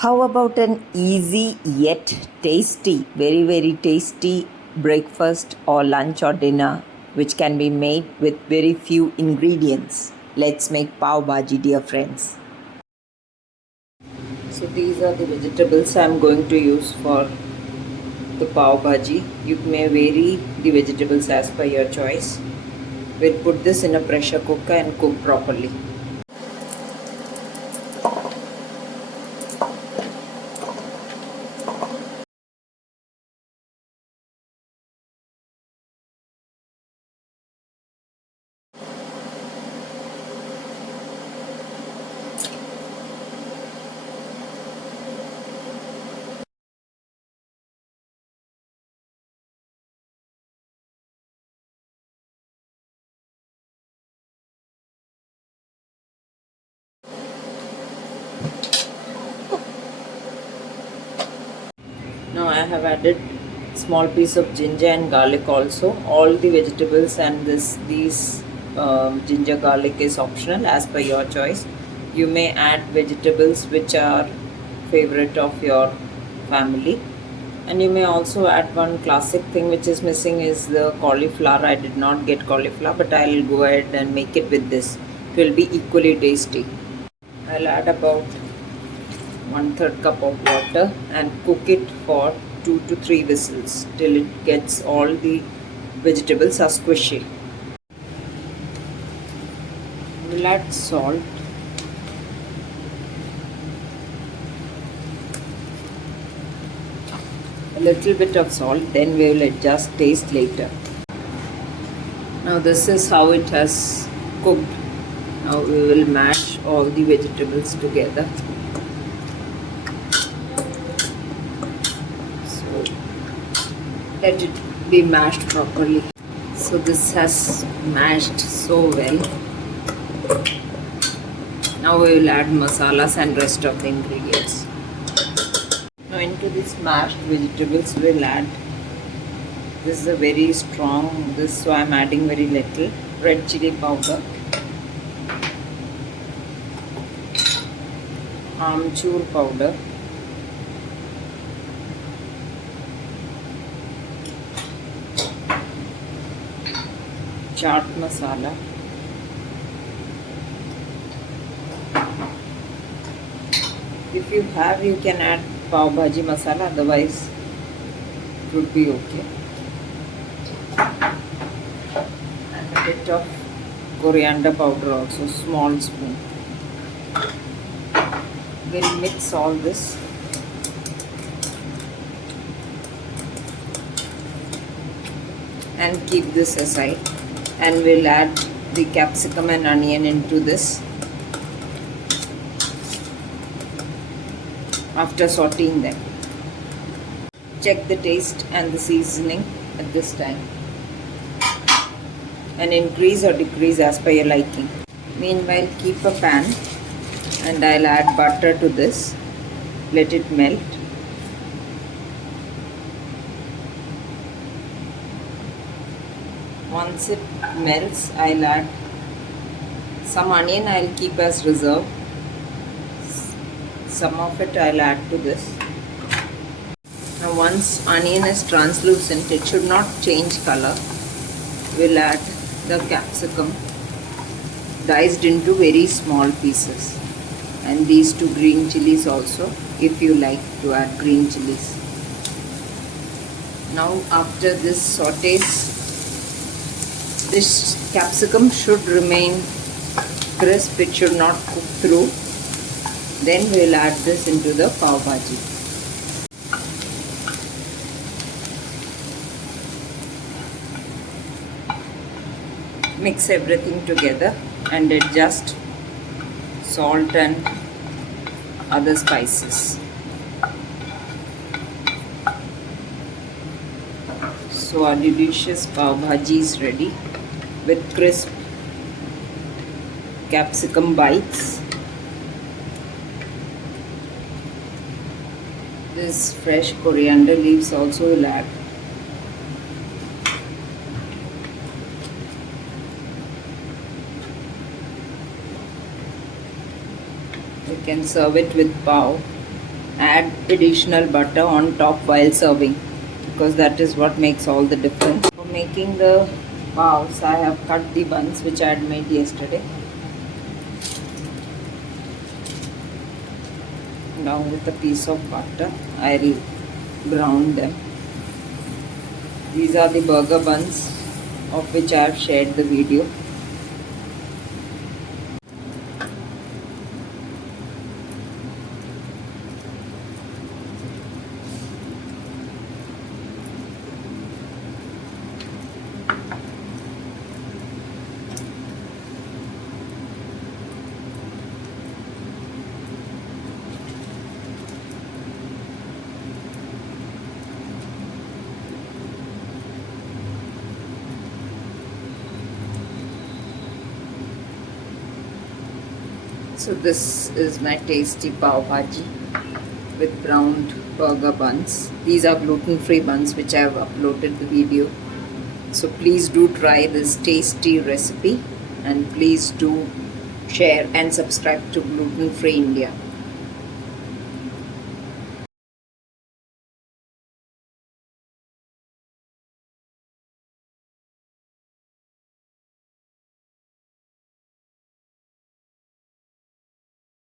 How about an easy yet tasty, very, very tasty breakfast or lunch or dinner which can be made with very few ingredients? Let's make pav bhaji, dear friends. So these are the vegetables I am going to use for the pav bhaji. You may vary the vegetables as per your choice. We'll put this in a pressure cooker and cook properly. Now I have added small piece of ginger and garlic also. All the vegetables and these ginger garlic is optional as per your choice. You may add vegetables which are favorite of your family, and you may also add one classic thing which is missing is the cauliflower. I did not get cauliflower, but I'll go ahead and make it with this. It will be equally tasty. I'll add about 1/3 cup of water and cook it for 2 to 3 whistles till it gets all the vegetables are squishy. We'll add salt, a little bit of salt, then we will adjust taste later. Now this is how it has cooked. Now we will mash all the vegetables together. Let it be mashed properly. So this has mashed so well. Now we will add masalas and rest of the ingredients. Now into these mashed vegetables we'll add, this is a very strong, so I am adding very little red chili powder, amchur powder, chaat masala, if you have you can add pav bhaji masala, otherwise it would be okay, and a bit of coriander powder also, small spoon. We'll mix all this and keep this aside, and we'll add the capsicum and onion into this after sauteing them. Check the taste and the seasoning at this time and increase or decrease as per your liking. Meanwhile, keep a pan and I'll add butter to this. Let it melt. Once it melts, I'll add some onion. I'll keep as reserve. Some of it I'll add to this. Now once onion is translucent, it should not change color. We'll add the capsicum diced into very small pieces, and these 2 green chilies also, if you like to add green chilies. Now after this sautés, this capsicum should remain crisp, it should not cook through. Then we'll add this into the pav bhaji. Mix everything together and adjust salt and other spices. So our delicious pav bhaji is ready with crisp capsicum bites. This fresh coriander leaves also will add. You can serve it with pav add additional butter on top while serving, because that is what makes all the difference. For making the pavs, I have cut the buns which I had made yesterday. Now with a piece of butter, I'll brown them. These are the burger buns of which I have shared the video. So this is my tasty pav bhaji with browned burger buns. These are gluten-free buns which I have uploaded the video. So please do try this tasty recipe, and please do share and subscribe to Gluten Free India.